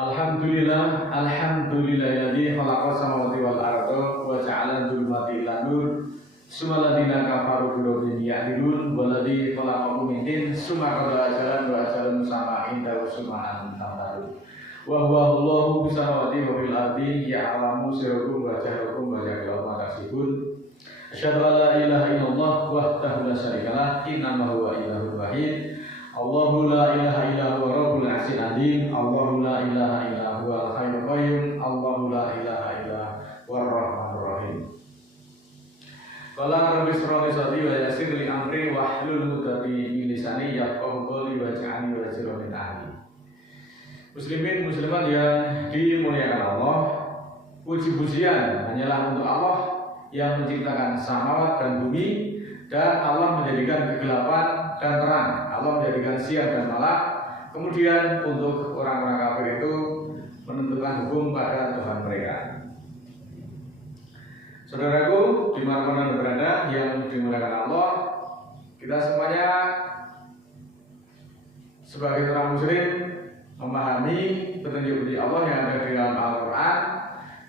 Alhamdulillahilladzi khalaqas samawati wal arda wa ja'ala dzulumati ila nur summa alladziina kafaru bi rabbihim ya'dilun walladzi khalaqakum min tin summa qada ajalan wa ajalun musamma inda summa antum wa huwa Allahu bis samawati wa fil ardi ya'lamu sirrakum wa jahrakum wa ya'lamu ma taksibun. Asyhadu an la ilaha illallah wahdahu la syarikalah innahu huwa ilahul wahid. Allahu la ilaha illa huwa rabbul arsyil azim. Allahu la ilaha illa huwal hayyul qayyum. Allahu la ilaha illa huwar rahmanur rahim. Qala rabbi shrah li sadri wa yassir li amri wahlul 'uqdatam min lisani yafqahu qawli waj'alni wazira min ahli. Muslimin muslimat yang dimuliakan Allah, puji-pujian hanyalah untuk Allah yang menciptakan samawat dan bumi, dan Allah menjadikan kegelapan dan terang, Allah menjadikan siang dan malam. Kemudian untuk orang-orang kafir itu menentukan hukum pada Tuhan mereka. Saudaraku, dimanapun berada yang dimuliakan Allah, kita semuanya sebagai orang muslim memahami petunjuk dari Allah yang ada di dalam Al-Quran,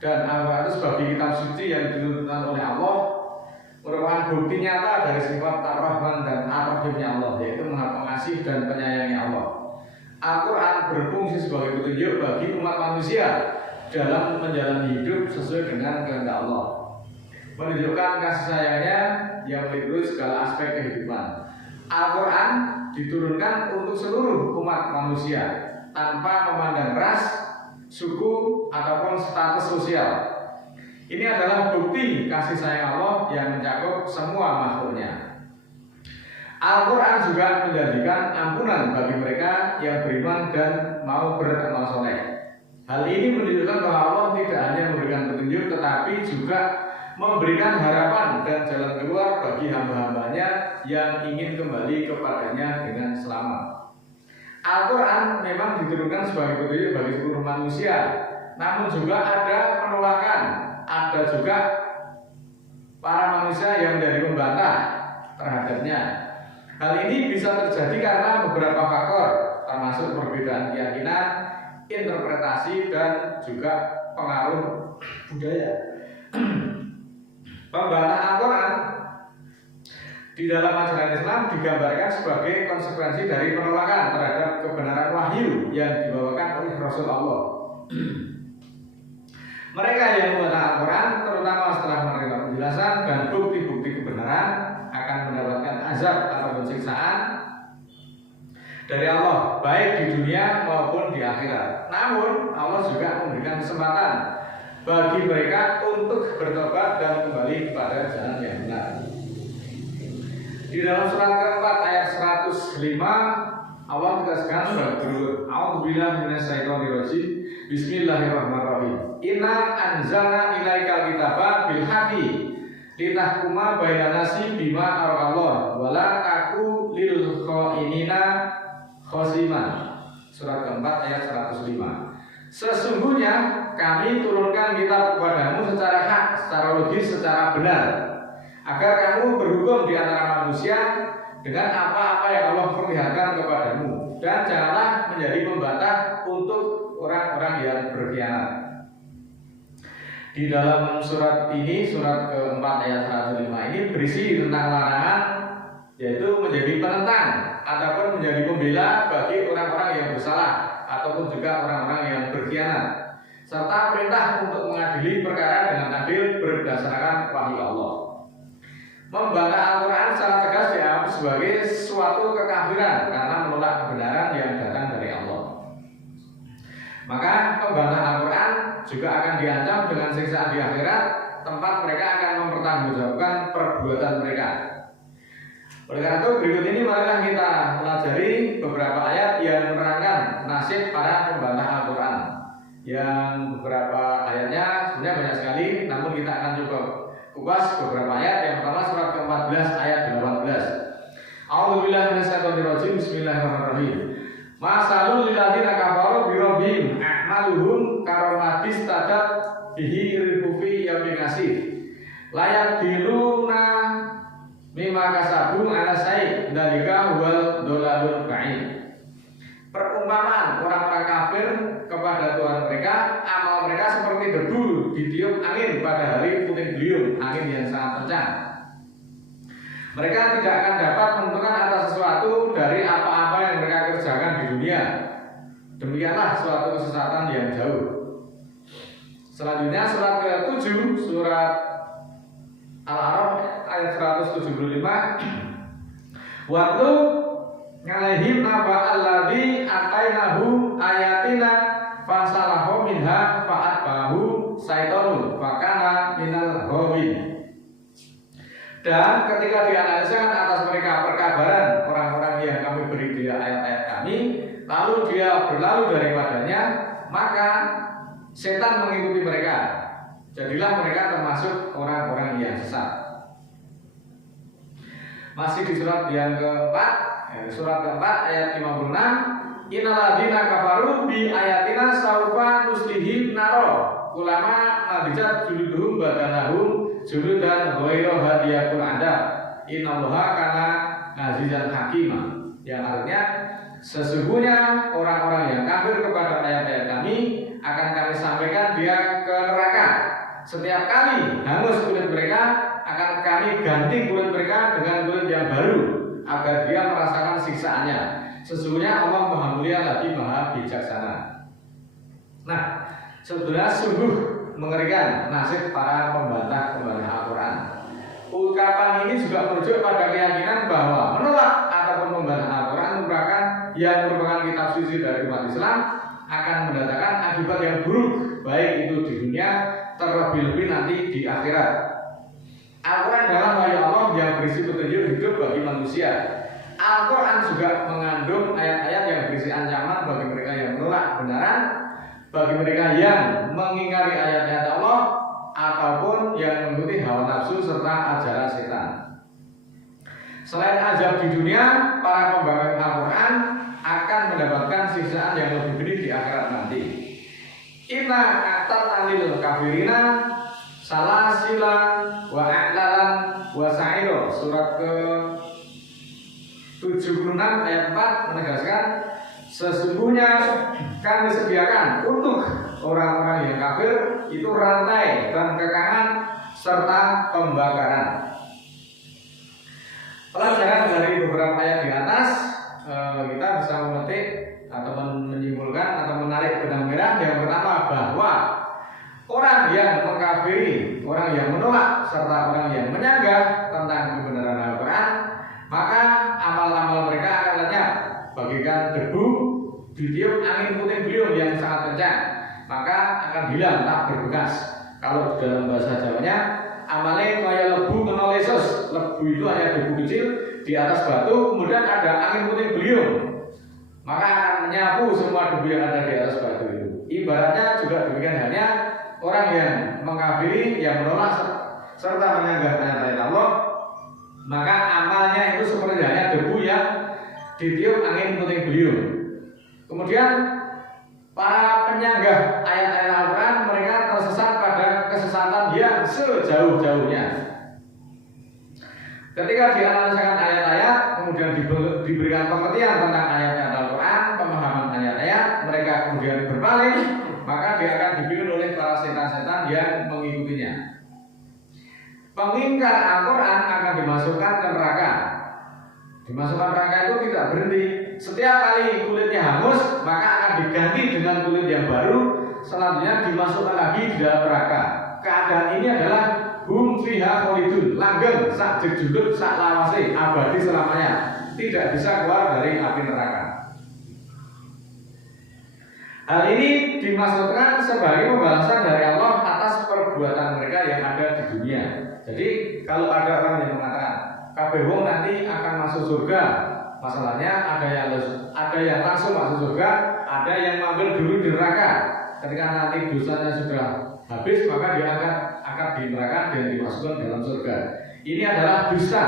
dan Al-Quran itu sebagai kitab suci yang diturunkan oleh Allah, merupakan bukti nyata dari sifat Ar-Rahman dan Ar-Rahimnya Allah, yaitu Maha Pengasih dan Penyayangnya Allah. Al-Quran berfungsi sebagai petunjuk bagi umat manusia dalam menjalani hidup sesuai dengan kehendak Allah, menunjukkan kasih sayangnya yang meliputi segala aspek kehidupan. Al-Quran diturunkan untuk seluruh umat manusia tanpa memandang ras, suku, ataupun status sosial. Ini adalah bukti kasih sayang Allah yang mencakup semua makhluknya. Al-Quran juga menjanjikan ampunan bagi mereka yang beriman dan mau beramal soleh. Hal ini menunjukkan bahwa Allah tidak hanya memberikan petunjuk, tetapi juga memberikan harapan dan jalan keluar bagi hamba-hambanya yang ingin kembali kepadanya dengan selamat. Al-Quran memang diturunkan sebagai petunjuk bagi seluruh manusia, namun juga ada penolakan, ada juga para manusia yang menjadi pembantah terhadapnya. Hal ini bisa terjadi karena beberapa faktor, termasuk perbedaan keyakinan, interpretasi, dan juga pengaruh budaya. Pembantah Al-Quran di dalam ajaran Islam digambarkan sebagai konsekuensi dari penolakan terhadap kebenaran wahyu yang dibawakan oleh Rasul Allah. Mereka yang membantah Al-Quran, terutama setelah menerima penjelasan dan bukti-bukti kebenaran, akan mendapatkan azab atau siksaan dari Allah, baik di dunia maupun di akhirat. Namun Allah juga memberikan kesempatan bagi mereka untuk bertobat dan kembali kepada jalan yang benar. Di dalam surat keempat ayat 105, Allah tegaskan sebagai berikut: A'udzubillahi minasyaitonirrajim. Bismillahirrahmanirrahim. Inna anzalna ilaikal kitaba bil haqqi litahkuma bainan nasi bima arallah wa la taku lil khainina khasiman. Surat keempat ayat 105. Sesungguhnya kami turunkan kitab kepadamu secara hak, secara logis, secara benar, agar kamu berhukum di antara manusia dengan apa-apa yang Allah perlihatkan kepadamu, dan janganlah menjadi pembantah untuk orang-orang yang berkhianat. Di dalam surat ini, surat keempat ayat 105 ini berisi tentang larangan, yaitu menjadi penentang ataupun menjadi pembela bagi orang-orang yang bersalah ataupun juga orang-orang yang berkhianat, serta perintah untuk mengadili perkara dengan adil berdasarkan wahyu Allah. Membantah Al-Quran secara tegas dianggap sebagai suatu kekafiran karena menolak kebenaran yang datang dari Allah. Maka pembantah Al-Quran juga akan diancam dengan siksaan di akhirat, tempat mereka akan mempertanggungjawabkan perbuatan mereka. Oleh karena itu, berikut ini marilah kita pelajari beberapa ayat yang menerangkan nasib para pembantah Al-Quran. Yang beberapa ayatnya sebenarnya banyak sekali, namun kita akan coba kupas beberapa ayat. Yang pertama surat ke-14 ayat 18. A'udzubillahi minasyaitonirrajim. Bismillahirrahmanirrahim. Masalul lilladzina kafaru bi rabbihim a'maluhum karomatis tadat bihi rifufi yamin nasif layak diluna mimma kasabu ala sayyid dalika wal dolalul ba'id. Perumpamaan orang-orang kafir kepada Tuhan mereka, amal mereka seperti debu ditiup angin pada hari puting beliung, angin yang sangat kencang. Mereka tidak akan dapat menentukan atas sesuatu dari apa-apa yang mereka kerjakan di dunia. Demikianlah suatu kesesatan yang jauh. Selanjutnya surat ke-7, surat Al-A'raf ayat 175. Waktu ngalaihim naba alladzi atainahu ayatina fansalahu minha fa'atbahu syaitanu fakana minal ghawin. Dan ketika dianalisakan atas mereka perkabaran orang-orang yang kami beri dia ayat-ayat kami, lalu dia berlalu daripadanya, maka setan mengikuti mereka. Jadilah mereka termasuk orang-orang yang sesat. Masih di surat yang keempat, surat keempat ayat 56. Innalladzina kafaru bi ayatina saufa nuslihim naro ulama nadijat juluduhum badanahum juludan ghairu hadiyakul adab innallaha kana azizan hakima. Yang artinya sesungguhnya orang-orang yang kafir kepada ayat-ayat kami akan kami sampaikan dia ke neraka. Setiap kali hangus kulit mereka, akan kami ganti kulit mereka dengan kulit yang baru agar dia merasakan siksaannya. Sesungguhnya Allah Maha Mulia lagi Maha Bijaksana. Nah, sebenarnya sungguh mengerikan nasib para pembantah Al-Quran. Ungkapan ini juga merujuk pada keyakinan bahwa menolak ataupun membantah Al-Quran merupakan kitab suci dari umat Islam akan mendatangkan akibat yang buruk, baik itu di dunia terlebih-lebih nanti di akhirat. Al-Quran adalah wahyu Allah yang berisi petunjuk hidup bagi manusia. Al-Quran juga mengandung ayat-ayat yang berisi ancaman bagi mereka yang menolak kebenaran, bagi mereka yang mengingkari ayat-ayat Allah ataupun yang mengikuti hawa nafsu serta ajaran setan. Selain azab di dunia, para pembangkang Al-Quran akan mendapatkan siksaan yang lebih pedih di akhirat nanti. Inna a'tadna lil kafirina salasila wa a'lalan wa sa'iro. Surat ke 76 ayat 4 menegaskan sesungguhnya kami sediakan untuk orang-orang yang kafir itu rantai dan kekangan serta pembakaran. Pelajaran dari beberapa ayat di atas, kita bisa memetik atau menyimpulkan atau menarik benang merah. Yang pertama, bahwa orang yang mengkafiri, orang yang menolak serta orang yang menyanggah tentang kebenaran Al-Quran, maka amal-amal mereka akan lenyap bagaikan debu ditiup angin puting beliung yang sangat kencang, maka akan hilang tak berbekas. Kalau dalam bahasa Jawanya, amalnya kayak lebu kena lesus. Lebu itu hanya debu kecil di atas batu, kemudian ada angin puting beliung, maka akan menyapu semua debu yang ada di atas batu itu. Ibaratnya juga demikian halnya orang yang mengkafiri, yang menolak serta menyanggah ayat-ayat Allah, maka amalnya itu seperti hanya debu yang ditiup angin puting beliung. Kemudian para penyanggah ayat-ayat Al-Quran, mereka tersesat pada kesesatan yang sejauh-jauhnya. Ketika dianalisakan ayat-ayat, kemudian diberikan pengertian tentang ayat-ayat Al-Quran, pemahaman ayat-ayat, mereka kemudian berpaling, maka dia akan dipimpin oleh para setan-setan yang mengikutinya. Pengingkar Al-Quran akan dimasukkan ke neraka. Dimasukkan neraka itu tidak berhenti. Setiap kali kulitnya hangus, maka akan diganti dengan kulit yang baru. Selanjutnya dimasukkan lagi di dalam neraka. Keadaan ini adalah hum fiha khalidun, langgeng sak jejuluk sak lawase, abadi selamanya, tidak bisa keluar dari api neraka. Hal ini dimaksudkan sebagai pembalasan dari Allah atas perbuatan mereka yang ada di dunia. Jadi kalau ada orang yang mengatakan kabeh wong nanti akan masuk surga, masalahnya ada yang langsung masuk surga, ada yang mampir dulu di neraka. Ketika nanti dosanya sudah habis, maka dia akan di neraka dan dimasukkan dalam surga. Ini adalah dusta.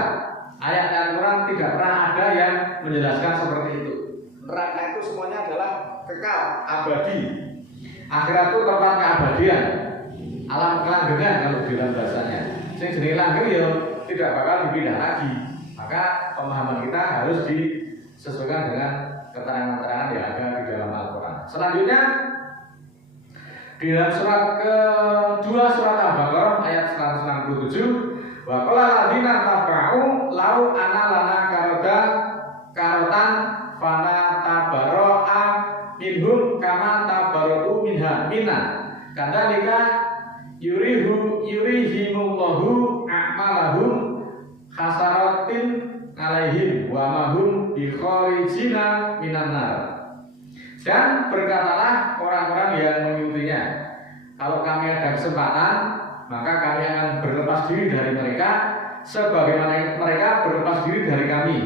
Ayat Al-Quran tidak pernah ada yang menjelaskan seperti itu. Neraka itu semuanya adalah kekal, abadi. Akhirat itu tempat keabadian, alam kelanggengan kalau di dalam bahasanya. Sing jenenge langgeng ya tidak bakal dipindah lagi. Maka pemahaman kita harus disesuaikan dengan keterangan-keterangan yang ada di dalam Al-Quran. Selanjutnya di dalam surat kedua surat Al-Baqarah ayat 167, wa qala alladziina taba'u lau ana lana karotan fana tabarra'a minhum kama tabarra'u minna kadzalika yurihimullahu a'malahum hasaratin alaihim wa mahum bi kharijina minan nar. Dan berkatalah orang-orang yang mengikutinya, kalau kami ada kesempatan maka kami akan berlepas diri dari mereka sebagaimana mereka berlepas diri dari kami.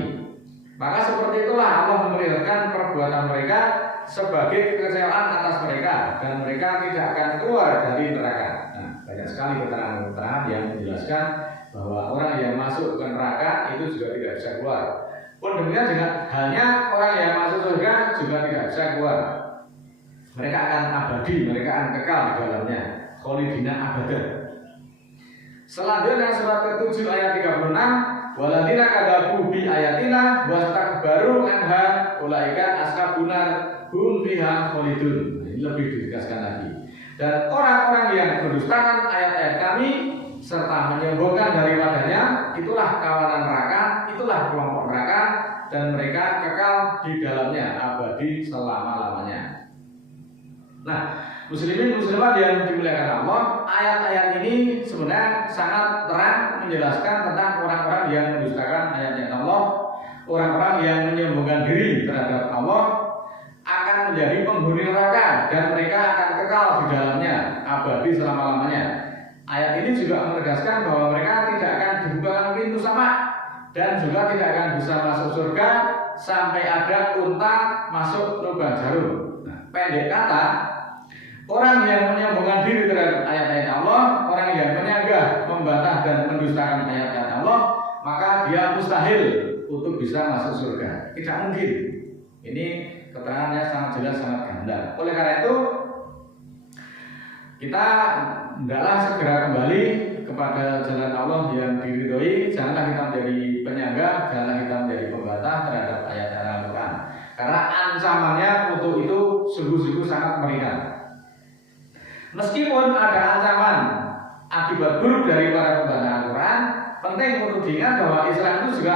Maka seperti itulah Allah memperlihatkan perbuatan mereka sebagai kekecewaan atas mereka, dan mereka tidak akan keluar dari neraka. Nah, banyak sekali keterangan-keterangan yang menjelaskan bahwa orang yang masuk ke neraka itu juga tidak bisa keluar. Pun demikian juga halnya orang yang masuk surga juga tidak bisa keluar. Mereka akan abadi, mereka akan kekal di dalamnya, kholidina abadan. Selanjutnya surat ke-7 ayat 36, waladina kadzabu bi ayatina wastakbaru anha ulaika ashabuna hum fiha khalidun. Ini lebih ditegaskan lagi. Dan orang-orang yang mendustakan ayat-ayat kami serta menyombongkan daripadanya, itulah kawanan neraka, itulah kelompok neraka, dan mereka kekal di dalamnya abadi selama-lamanya. Nah, muslimin muslimat yang dimuliakan Allah, ayat-ayat ini sebenarnya sangat terang menjelaskan tentang orang-orang yang mendustakan ayat-ayat Allah, orang-orang yang menyombongkan diri terhadap Allah akan menjadi penghuni neraka dan mereka akan kekal di dalamnya abadi selama-lamanya. Ayat ini juga menegaskan bahwa mereka tidak akan dibukakan pintu sama dan juga tidak akan bisa masuk surga sampai ada unta masuk lubang jarum. Nah, pendek kata, orang yang menyombongkan diri terhadap ayat-ayat Allah, orang yang menyanggah, membantah dan mendustakan ayat-ayat Allah, maka dia mustahil untuk bisa masuk surga. Tidak mungkin. Ini keterangannya sangat jelas, sangat gamblang. Oleh karena itu, kita hendaklah segera kembali kepada jalan Allah yang diridhoi. Janganlah kita menjadi penyangga, janganlah kita menjadi pembantah terhadap ayat-ayat Al-Quran, karena ancamannya untuk itu sungguh-sungguh sangat mengerikan. Meskipun ada ancaman akibat buruk dari para pembantah Al-Quran, penting untuk diingat bahwa Islam itu juga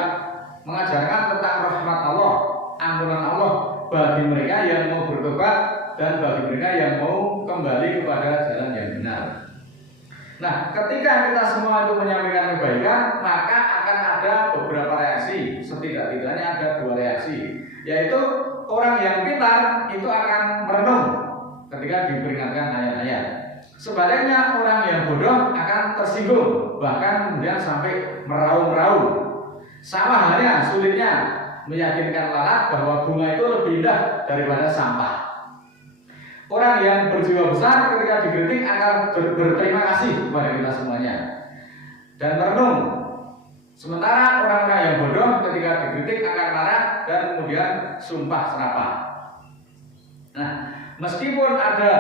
mengajarkan tentang rahmat Allah, ampunan Allah bagi mereka yang mau bertobat dan bagi mereka yang mau kembali kepada jalan yang benar. Nah, ketika kita semua itu menyampaikan kebaikan, maka akan ada beberapa reaksi. Setidak-tidaknya ada 2 reaksi, yaitu orang yang pintar itu akan merenung ketika diperingatkan ayat-ayat. Sebaliknya orang yang bodoh akan tersinggung, bahkan kemudian sampai meraung-raung. Sama halnya sulitnya meyakinkan lalat bahwa bunga itu lebih indah daripada sampah. Orang yang berjiwa besar ketika dikritik akan berterima kasih kepada kita semuanya dan merenung. Sementara orang-orang yang bodoh ketika dikritik akan marah dan kemudian sumpah serapah. Nah, meskipun ada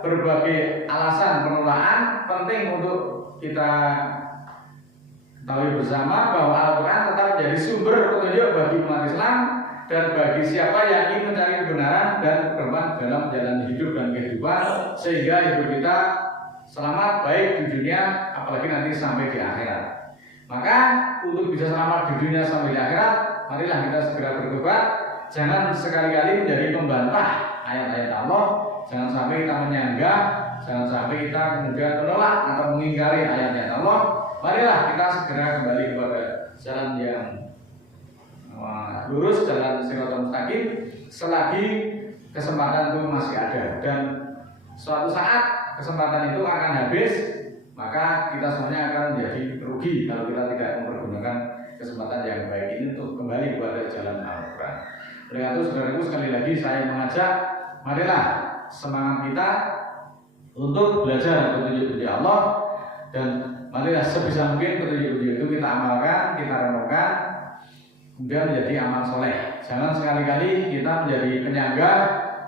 berbagai alasan penolakan, penting untuk kita ketahui bersama bahwa Al-Quran tetap menjadi sumber petunjuk bagi umat Islam dan bagi siapa yang ingin mencari kebenaran dan berkembang dalam jalan hidup dan kehidupan, sehingga hidup kita selamat baik di dunia apalagi nanti sampai di akhirat. Maka untuk bisa selamat di dunia sampai di akhirat, marilah kita segera bertobat. Jangan sekali-kali menjadi pembantah ayat-ayat Allah, jangan sampai kita menyanggah, jangan sampai kita kemudian menolak atau mengingkari ayat-ayat Allah. Marilah kita segera kembali kepada jalan yang lurus, jalan Shiratal Mustaqim, selagi kesempatan itu masih ada. Dan suatu saat kesempatan itu akan habis, maka kita semuanya akan menjadi rugi kalau kita tidak mempergunakan kesempatan yang baik ini untuk kembali kepada jalan Al-Quran. Oleh karena itu, saudaraku, sekali lagi saya mengajak, marilah semangat kita untuk belajar petunjuk-petunjuk Allah, dan marilah sebisa mungkin petunjuk-petunjuk itu kita amalkan, kita renungkan, kemudian menjadi amal soleh. Jangan sekali-kali kita menjadi penyangga,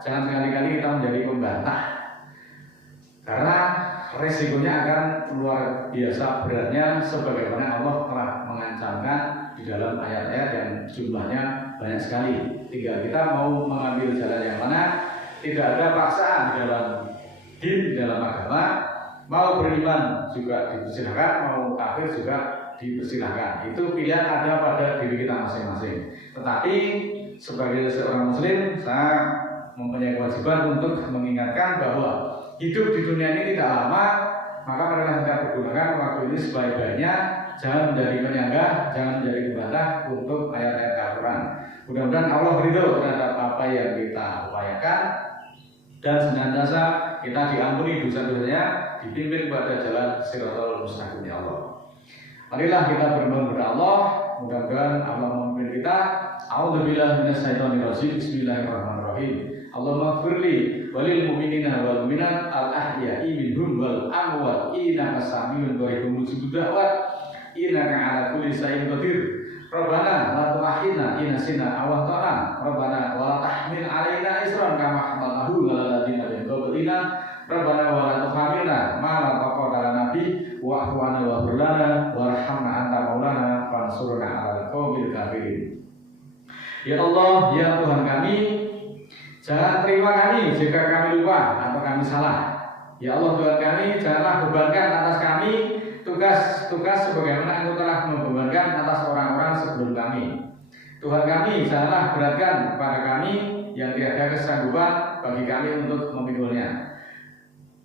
jangan sekali-kali kita menjadi pembantah, karena resikonya akan luar biasa beratnya, sebagaimana Allah telah mengancamkan di dalam ayat-ayat yang jumlahnya banyak sekali. Tinggal kita mau mengambil jalan yang mana. Tidak ada paksaan dalam din, dalam agama. Mau beriman juga dipersilahkan, mau kafir juga dipersilahkan. Itu pilihan ada pada diri kita masing-masing. Tetapi sebagai seorang muslim, saya mempunyai kewajiban untuk mengingatkan bahwa hidup di dunia ini tidak lama, maka marilah kita pergunakan waktu ini sebaik-baiknya. Jangan menjadi penyanggah, jangan menjadi pembantah untuk ayat-ayat Al-Quran. Mudah-mudahan Allah ridho terhadap apa yang kita upayakan dan senantiasa kita diampuni dosa-dosanya, dipimpin pada jalan Shiratal Mustaqim ya Allah. Marilah kita bermohon kepada Allah, mudah-mudahan Allah memimpin kita. A'udzubillahi minasyaitonirrajim. Bismillahirrahmanirrahim. Allahumma firli walil mu'minina wal mu'minat al-ahya'i minhum wal amwat innaka sami'un qaribun mujibud da'wat innaka 'ala kulli syai'in qadir. Rabbana la tu'akhidna in nasina aw akhtana. Rabbana wa la tahmil 'alaina isran kama hamalnahu 'alal ladzina min qablina. Rabbana wa la tuhammilna ma la taqata lana bi wa'fu 'anna waghfir lana warhamna anta maulana fansurna 'alal qaumil kafirin. Ya Allah, ya Tuhan kami, jangan terima kami jika kami lupa atau kami salah. Ya Allah Tuhan kami, janganlah bebankan atas kami tugas-tugas sebagaimana Engkau telah membebankan atas orang-orang sebelum kami. Tuhan kami, janganlah beratkan kepada kami yang tidak ada kesanggupan bagi kami untuk memikulnya.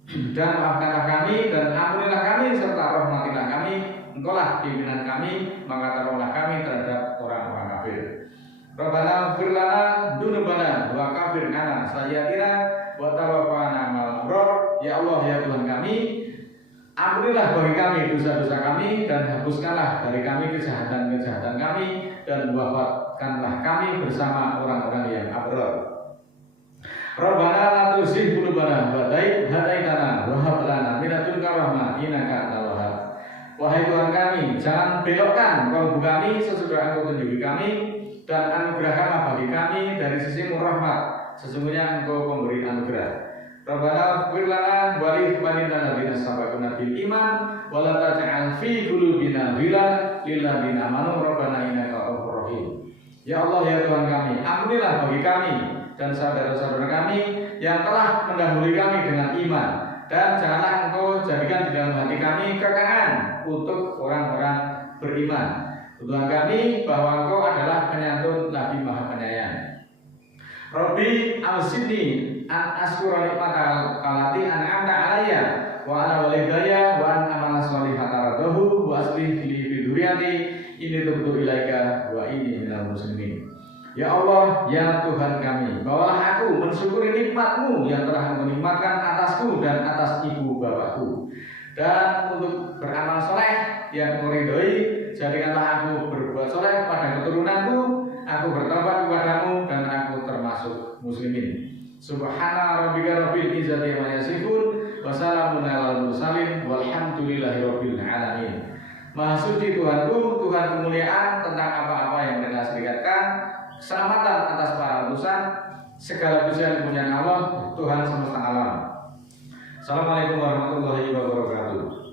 Dan maafkanlah kami dan ampunilah kami serta rahmatilah kami. Engkaulah pimpinan kami, maka tolonglah kami terhadap orang-orang kafir. Rabbana ighfir lana dzunubana wa kafir 'anna sayyi'atina wa tawaffana ma'al abrar. Ya Allah, ya Tuhan kami, ampunilah bagi kami dosa-dosa kami dan hapuskanlah dari kami kejahatan-kejahatan kami dan wafatkanlah kami bersama orang-orang yang abrar. Rabbana la tuzigh qulubana ba'da idh hadaitana wa hab lana min ladunka rahmah innaka antal wahhab. Wahai Tuhan kami, jangan belokkan kalbu kami sesudah Engkau tunjuki kami, dan anugerahkanlah bagi kami dari sisimu rahmat, sesungguhnya Engkau pemberi anugerah. Rabbana ighfir lana wa li ikhwanina alladziina sabaquna bil iman wa la taj'al fi qulubina ghillan lil ladziina amanu rabbana innaka ghafurur rahim. Ya Allah, ya Tuhan kami, ampunilah bagi kami dan saudara-saudara kami yang telah mendahului kami dengan iman, dan janganlah Engkau jadikan di dalam hati kami kekangan untuk orang-orang beriman. Tuhan kami, bahwa Engkau adalah penyantun lagi maha penyayang. Rabbi awzidni an askura nikmatal kalati an'amta alayya wa ala walidayya wa an amala sholihatan radahu wa aslih li fi dzurriyyati inni tubtu ilaika wa inni minal muslimin. Ya Allah, ya Tuhan kami, bawalah aku mensyukuri nikmat-Mu yang telah Engkau nikmatkan atasku dan atas ibu bapakku, dan untuk beramal soleh yang Engkau ridhoi. Jadikanlah aku berbuat soleh pada keturunanku, aku bertobat kepadamu, dan aku termasuk muslimin. Subhana rabbika rabbil izzati amma yasifun wa salamun alal mursalin walhamdulillahi rabbil alamin. Maha suci Tuhanku, Tuhan kemuliaan tentang apa-apa yang telah serikatkan, keselamatan atas para utusan, segala pujian kemuliaan Allah, Tuhan semesta alam. Assalamualaikum warahmatullahi wabarakatuh.